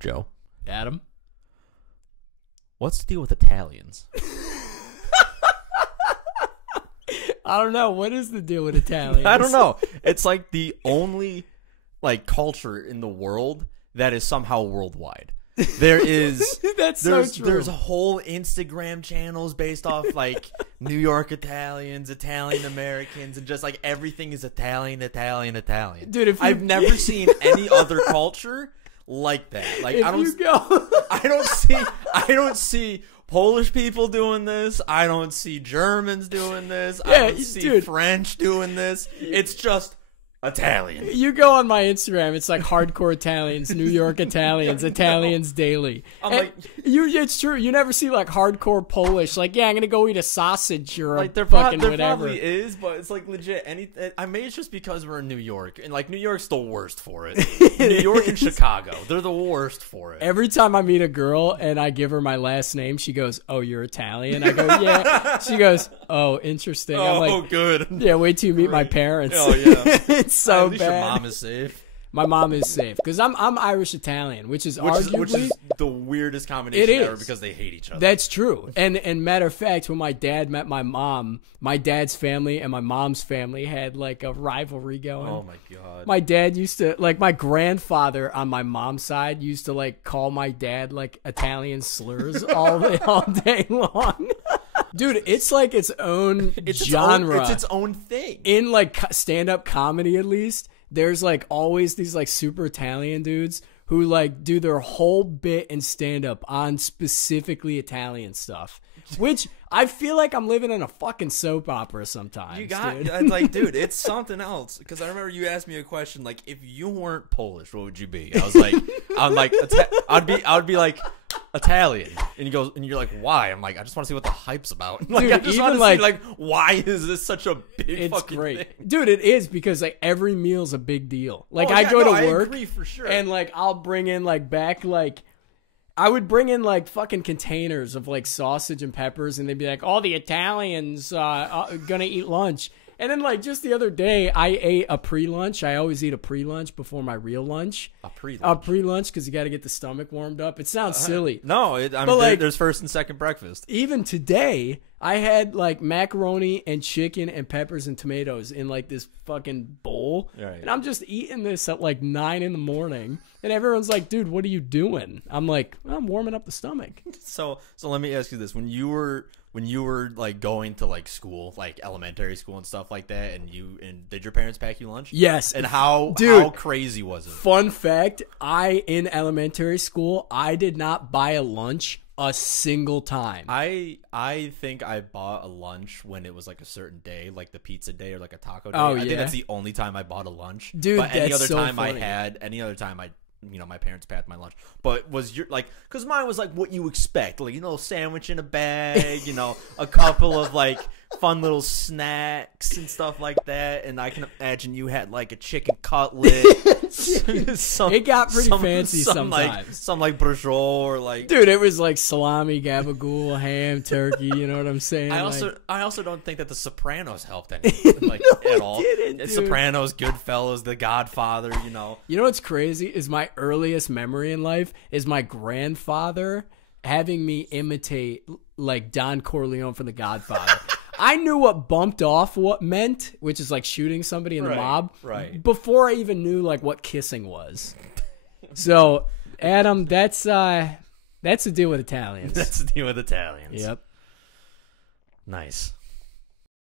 Joe, Adam. what's the deal with Italians? I don't know. What is the deal with Italians? I don't know. It's like the only like culture in the world that is somehow worldwide. There is That's so true. There's whole Instagram channels based off like New York Italians, Italian Americans, and just like everything is Italian. Dude, if I've never seen any other culture like that. Like if I don't you go, I don't see Polish people doing this. I don't see Germans doing this. I don't see French doing this. It's just Italian. You go on my Instagram, it's like hardcore Italians, New York Italians, Italians daily. It's true. You never see like hardcore Polish. Like, yeah, I'm gonna go eat a sausage or like a fucking there whatever. Probably is, but it's like legit. I mean, it's just because we're in New York, and like New York's the worst for it. New York and Chicago, they're the worst for it. Every time I meet a girl and I give her my last name, she goes, "Oh, you're Italian." I go, "Yeah." She goes, "Oh, interesting." I'm like, good. Yeah, wait till you meet my parents. Oh yeah. It's so at least bad. Your mom is safe. My mom is safe because I'm Irish Italian, which is the weirdest combination ever because they hate each other. That's true. And matter of fact, when my dad met my mom, my dad's family and my mom's family had like a rivalry going. Oh my god. My dad used to like my grandfather on my mom's side used to like call my dad like Italian slurs all day long. Dude, it's like its own genre. It's its own thing. In like stand-up comedy, at least, there's like always these like super Italian dudes who like do their whole bit in stand-up on specifically Italian stuff, which I feel like I'm living in a fucking soap opera sometimes. Dude. Like, dude, it's something else. Because I remember you asked me a question like, if you weren't Polish, what would you be? I was like, I'd be like Italian, and he goes, and you're like, why? I'm like, I just want to see what the hype's about. Like, dude, I just want to see like, why is this such a big fucking thing? Dude, it is because like every meal's a big deal. Like I go to work, I agree for sure. And like I'll bring in like I would bring in like fucking containers of like sausage and peppers, and they'd be like, all the Italians gonna eat lunch. And then like just the other day, I ate a pre-lunch. I always eat a pre-lunch before my real lunch. A pre-lunch because you got to get the stomach warmed up. It sounds silly. No, there's first and second breakfast. Even today, I had like macaroni and chicken and peppers and tomatoes in like this fucking bowl. Right. And I'm just eating this at like 9 in the morning. And everyone's like, dude, what are you doing? I'm like, I'm warming up the stomach. So let me ask you this. When you were like going to like school, like elementary school and stuff like that, and did your parents pack you lunch? Yes. And how crazy was it? Fun fact, in elementary school, I did not buy a lunch a single time. I think I bought a lunch when it was like a certain day, like the pizza day or like a taco day. Oh, I think that's the only time I bought a lunch. Dude, but any other time funny. my parents packed my lunch. But was your like, because mine was like what you expect, like, sandwich in a bag, a couple of like fun little snacks and stuff like that. And I can imagine you had like a chicken cutlet. It got pretty fancy sometimes. Some like brajol or like. Dude, it was like salami, gabagool, ham, turkey. You know what I'm saying? I also don't think that The Sopranos helped anything like at all. Sopranos, Goodfellas, The Godfather. You know what's crazy is my earliest memory in life is my grandfather having me imitate like Don Corleone from The Godfather. I knew what bumped off what meant, which is like shooting somebody in the mob, before I even knew like what kissing was. So, Adam, that's the deal with Italians. That's the deal with Italians. Yep. Nice.